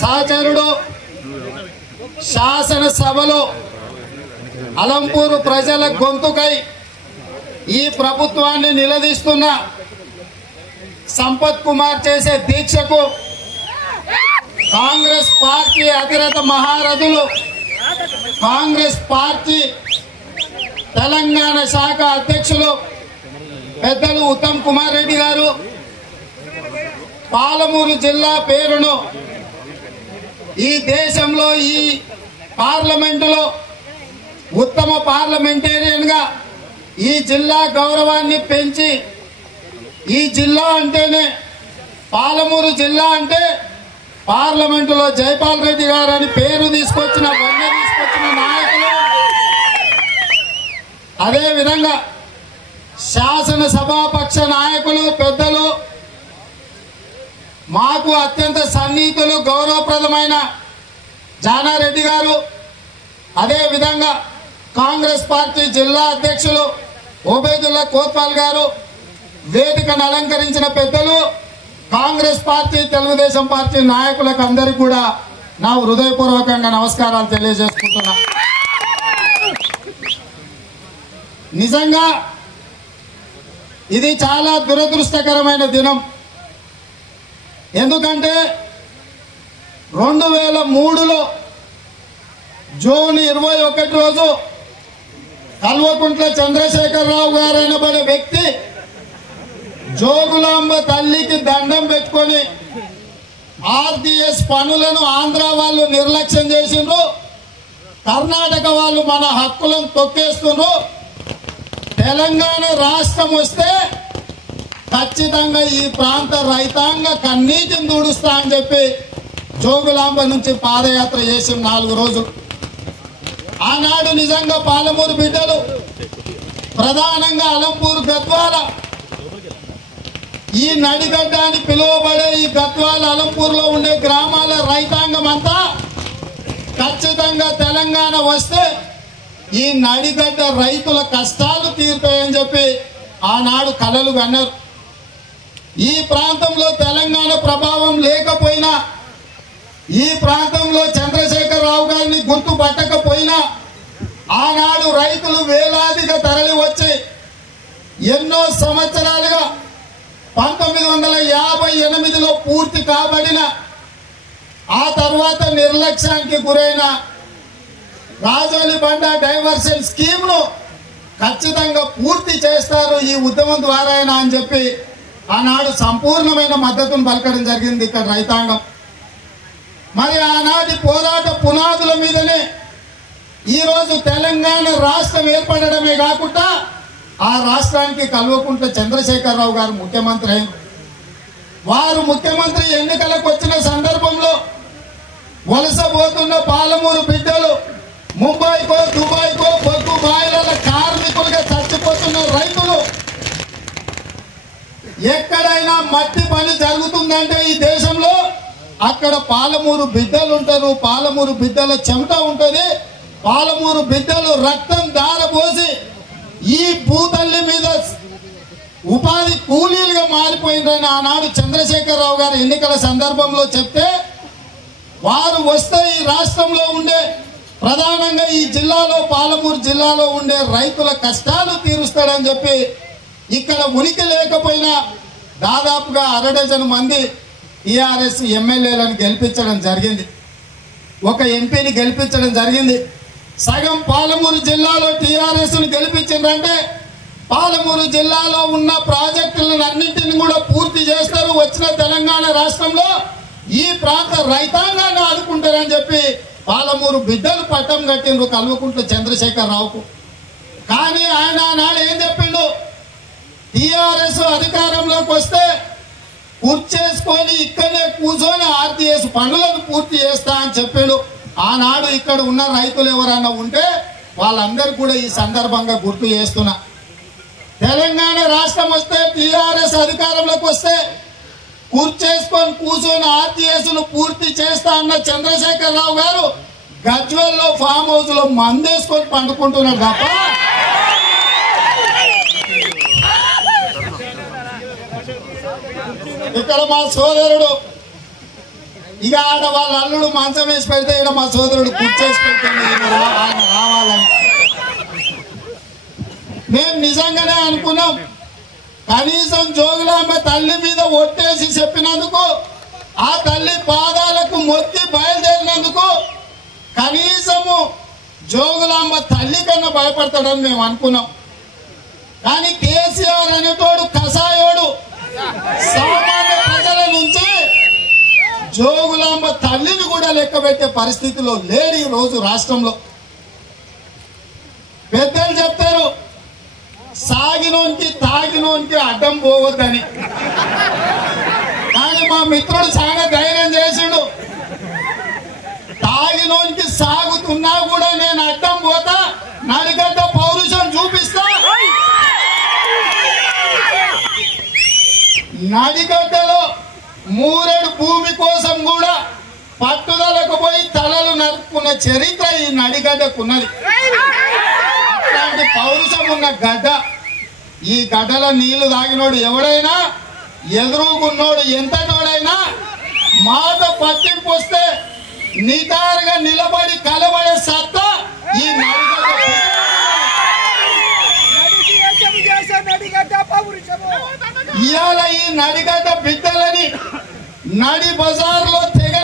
సహచరుడు శాసనసభలో అలంపూరు ప్రజల గొంతుకై ఈ ప్రభుత్వాన్ని నిలదీస్తున్న సంపత్ కుమార్ చేసే దీక్షకు కాంగ్రెస్ పార్టీ అధిరత మహారథులు కాంగ్రెస్ పార్టీ తెలంగాణ శాఖ అధ్యక్షులు పెద్దలు ఉత్తమ్ కుమార్ రెడ్డి గారు పాలమూరు జిల్లా పేరును ఈ దేశంలో ఈ పార్లమెంటులో ఉత్తమ పార్లమెంటేరియన్ గా ఈ జిల్లా గౌరవాన్ని పెంచి ఈ జిల్లా అంటేనే పాలమూరు జిల్లా అంటే పార్లమెంటులో జైపాల్ రెడ్డి గారు అని పేరు తీసుకొచ్చిన నాయకులు, అదే విధంగా శాసనసభాపక్ష నాయకులు పెద్దలు మాకు అత్యంత సన్నిహితులు గౌరవప్రదమైన జానారెడ్డి గారు, అదే విధంగా కాంగ్రెస్ పార్టీ జిల్లా అధ్యక్షులు ఓబేదుల్లా కోత్వాల్ గారు, వేదికను అలంకరించిన పెద్దలు కాంగ్రెస్ పార్టీ తెలుగుదేశం పార్టీ నాయకులకు అందరికీ కూడా నా హృదయపూర్వకంగా నమస్కారాలు తెలియజేసుకుంటున్నా. నిజంగా ఇది చాలా దురదృష్టకరమైన దినం. ఎందుకంటే 2003లో జూన్ 21 రోజు కల్వకుంట్ల చంద్రశేఖరరావు గారు అనబడే వ్యక్తి జోగులాంబ తల్లికి దండం పెట్టుకొని ఆర్డిఎస్ పనులను ఆంధ్ర వాళ్ళు నిర్లక్ష్యం చేసిండ్రు, కర్ణాటక వాళ్ళు మన హక్కులను తొక్కేస్తుండ్రు, తెలంగాణ రాష్ట్రం వస్తే ఖచ్చితంగా ఈ ప్రాంత రైతాంగ కన్నీటిని దూడుస్తా అని చెప్పి జోగులాంబ నుంచి పాదయాత్ర చేసి 4 రోజులు. ఆనాడు నిజంగా పాలమూరు బిడ్డలు, ప్రధానంగా అలంపూరు గద్వాల, ఈ నడిగడ్డ అని పిలువబడే ఈ గద్వాల అలంపూర్లో ఉండే గ్రామాల రైతాంగం అంతా ఖచ్చితంగా తెలంగాణ వస్తే ఈ నడిగడ్డ రైతుల కష్టాలు తీరుతాయని చెప్పి ఆనాడు కలలు కన్నారు. ఈ ప్రాంతంలో తెలంగాణ ప్రభావం లేకపోయినా, ఈ ప్రాంతంలో చంద్రశేఖరరావు గారిని గుర్తుపట్టకపోయినా ఆనాడు రైతులు వేలాదిగా తరలి వచ్చి ఎన్నో సంవత్సరాలుగా 1958లో పూర్తి కాబడిన, ఆ తర్వాత నిర్లక్ష్యానికి గురైన రాజోలి బండ డైవర్షన్ స్కీమ్ను ఖచ్చితంగా పూర్తి చేస్తారు ఈ ఉద్యమం ద్వారా అని చెప్పి ఆనాడు సంపూర్ణమైన మద్దతును పలకడం జరిగింది ఇక్కడ రైతాంగం. మరి ఆనాటి పోరాట పునాదుల మీదనే ఈరోజు తెలంగాణ రాష్ట్రం ఏర్పడడమే కాకుండా ఆ రాష్ట్రానికి కల్వకుంట్ల చంద్రశేఖరరావు గారు ముఖ్యమంత్రి అయినారు. వారు ముఖ్యమంత్రి ఎన్నికలకు వచ్చిన సందర్భంలో వలసపోతున్న పాలమూరు బిడ్డలు ముంబైకో దుబాయ్కో బొగ్గు బాయిల కార్మికులుగా చచ్చిపోతున్న రైతులు, ఎక్కడైనా మట్టి పని జరుగుతుందంటే ఈ దేశంలో అక్కడ పాలమూరు బిడ్డలు ఉంటారు, పాలమూరు బిడ్డల చెమట ఉంటుంది, పాలమూరు బిడ్డలు రక్తం దారపోసి ఈ భూతల్లి మీద ఉపాధి కూలీలుగా మారిపోయిందని ఆనాడు చంద్రశేఖరరావు గారు ఎన్నికల సందర్భంలో చెప్తే, వారు వస్తే ఈ రాష్ట్రంలో ఉండే ప్రధానంగా ఈ జిల్లాలో పాలమూరు జిల్లాలో ఉండే రైతుల కష్టాలు తీరుస్తాడని చెప్పి ఇక్కడ ఉనికి లేకపోయినా దాదాపుగా 1/2 డజన్ మంది టీఆర్ఎస్ ఎమ్మెల్యేలను గెలిపించడం జరిగింది, ఒక ఎంపీని గెలిపించడం జరిగింది. సగం పాలమూరు జిల్లాలో టీఆర్ఎస్ను గెలిపించిందంటే పాలమూరు జిల్లాలో ఉన్న ప్రాజెక్టులను అన్నింటినీ కూడా పూర్తి చేస్తారు, వచ్చిన తెలంగాణ రాష్ట్రంలో ఈ ప్రాంత రైతాంగాన్ని ఆదుకుంటారని చెప్పి పాలమూరు బిడ్డలు పట్టం కట్టిండ్రు కల్వకుంట్ల చంద్రశేఖరరావుకు. కానీ ఆయన ఆనాడు ఏం చెప్పిండు, టీఆర్ఎస్ అధికారంలోకి వస్తే కూర్చేసుకొని ఇక్కడనే కూర్చొని ఆర్టీఎస్ పనులను పూర్తి చేస్తా అని చెప్పాడు. ఆనాడు ఇక్కడ ఉన్న రైతులు ఎవరైనా ఉంటే వాళ్ళందరూ కూడా ఈ సందర్భంగా గుర్తు చేస్తున్నా, తెలంగాణ రాష్ట్రం వస్తే టీఆర్ఎస్ అధికారంలోకి వస్తే కూర్చేసుకొని కూర్చొని ఆర్టీఎస్ను పూర్తి చేస్తా అన్న చంద్రశేఖరరావు గారు గజ్వెల్లో ఫామ్ హౌస్ లో మందేసుకొని పండుకుంటున్నాడు తప్ప ఇక్కడ మా సోదరుడు ఇక ఆడ వాళ్ళ అల్లుడు మంచం వేసి పెడితే ఇక్కడ మా సోదరుడు కూర్చేసి పెట్టండి ఆయన రావాలని మేము నిజంగానే అనుకున్నాం. కనీసం జోగులాంబ తల్లి మీద ఒట్టేసి చెప్పినందుకు, ఆ తల్లి పాదాలకు మొక్కి బయలుదేరినందుకు కనీసము జోగులాంబ తల్లి కన్నా భయపడతాడని మేము అనుకున్నాం. కానీ కేసీఆర్ అనేటోడు కసాయోడు సామాన్య ప్రజల నుంచి జోగులాంబ తల్లిని కూడా లెక్క పెట్టే పరిస్థితిలో లేడు ఈ రోజు రాష్ట్రంలో. పెద్దలు చెప్తారు సాగినోనికి తాగినోనికి అడ్డం పోవద్దని. కానీ మా మిత్రుడు చాలా ధైర్యం చేసిండు. తాగినోనికి సాగుతున్నా కూడా నేను అడ్డం పోతా, నడిగడ్డ పౌరుషం చూపిస్తా. నడిగడ్డలో మూరెడు భూమి కోసం కూడా పట్టుదలకు పోయి తలలు నరుక్కున్న చరిత్ర ఈ నడిగడ్డకున్నది. అట్లాంటి పౌరుషం ఉన్న గడ్డ. ఈ గడ్డలో నీళ్లు తాగినోడు ఎవడైనా, ఎదురుగున్నోడు ఎంతటోడైనా మాట పట్టింపు వస్తే నిటారుగా నిలబడి కలబడే సత్తా ఈ నడిగడ్డ. ఇవాళ ఈ నడిగడ్డ బిడ్డలని నడి బజార్లో